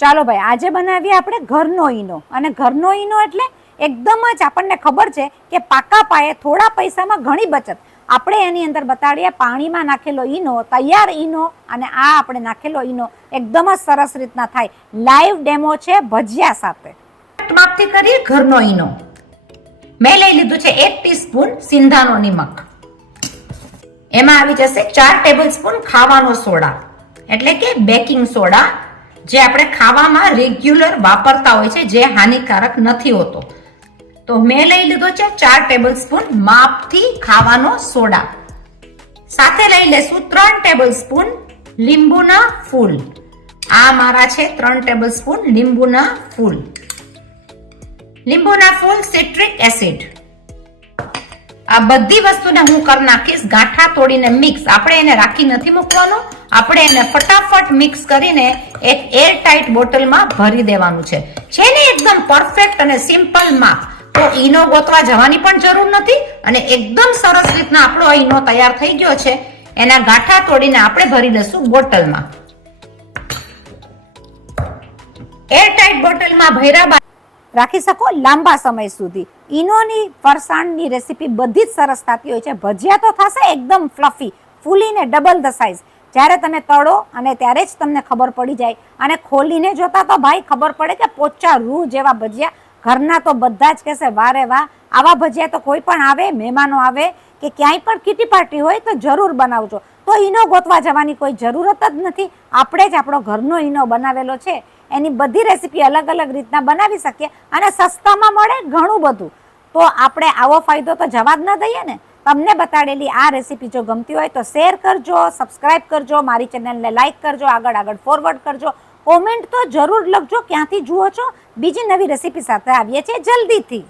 ચાલો ભાઈ, આજે બનાવીએ આપણે ઘરનો ઈનો. અને ઘરનો ઈનો એટલે એકદમ જ આપણને ખબર છે કે પાકા પાયે થોડા પૈસામાં ઘણી બચત. આપણે એની અંદર બતાડીએ, પાણીમાં નાખેલો ઈનો, તૈયાર ઈનો, અને આ આપણે નાખેલો ઈનો. એકદમ જ સરસ રીતના થાય. લાઈવ ડેમો છે ભજીયા સાથે. માપથી કરીએ ઘરનો ઈનો. મેં લઈ લીધું છે એક ટીસ્પૂન સિંધાનો નિમક. એમાં આવી જશે ચાર ટેબલ સ્પૂન ખાવાનો સોડા. એટલે કે બેકિંગ સોડા જે આપણે ખાવામાં રેગ્યુલર વાપરતા હોય છે, જે હાનિકારક નથી હોતો. તો મેં લઈ લીધો છે ચાર ટેબલ સ્પૂન માપથી ખાવાનો સોડા. સાથે લઈ લેશું ત્રણ ટેબલ સ્પૂન લીંબુના ફૂલ. આ મારા છે ત્રણ ટેબલ સ્પૂન લીંબુના ફૂલ. લીંબુના ફૂલ સિટ્રિક એસિડ આ બધી વસ્તુને હું કરી નાખીશ, ગાંઠા તોડીને મિક્સ આપણે એને રાખી નથી મૂકવાનું. આપણે એને ફટાફટ મિક્સ કરીને એક એર ટાઈટ બોટલમાં ભરી દેવાનું છે. છે એકદમ પરફેક્ટ અને સિમ્પલ માપ. તો ઈનો ગોતવા જવાની પણ જરૂર નથી અને એકદમ સરસ રીતના આપણો ઈનો તૈયાર થઈ ગયો છે. એના ગાંઠા તોડીને આપણે ભરી દઈશું બોટલમાં. એર ટાઈટ બોટલમાં ભર્યા રાખી શકો લાંબા સમય સુધી. ઈનોની ફરસાણની રેસીપી બધી જ સરસ થતી હોય છે. ભજીયા તો થશે એકદમ ફ્લફી ફૂલીને ડબલ ધ સાઇઝ જ્યારે તમે તળો અને ત્યારે જ તમને ખબર પડી જાય. અને ખોલીને જોતા તો ભાઈ ખબર પડે કે પોચા રૂ જેવા ભજીયા ઘરના તો બધા જ કહેશે, વારે વાહ, આવા ભજીયા તો કોઈ પણ આવે, મહેમાનો આવે કે ક્યાંય પણ કીટી પાર્ટી હોય તો જરૂર બનાવજો. તો ઈનો ગોતવા જવાની કોઈ જરૂરત જ નથી. આપણે જ આપણો ઘરનો ઈનો બનાવેલો છે. એની બધી રેસીપી અલગ અલગ રીતના બનાવી શકીએ અને સસ્તામાં મળે ઘણું બધું. તો આપણે આવો ફાયદો તો જવા જ ન દઈએ ને. તમને બતાડેલી આ રેસીપી જો ગમતી હોય તો શેર કરજો સબસ્ક્રાઈબ કરજો, મારી ચેનલને લાઇક કરજો, આગળ આગળ ફોરવર્ડ કરજો. કોમેન્ટ તો જરૂર લખજો, ક્યાંથી જુઓ છો? બીજી નવી રેસીપી સાથે આવીએ છીએ જલ્દીથી.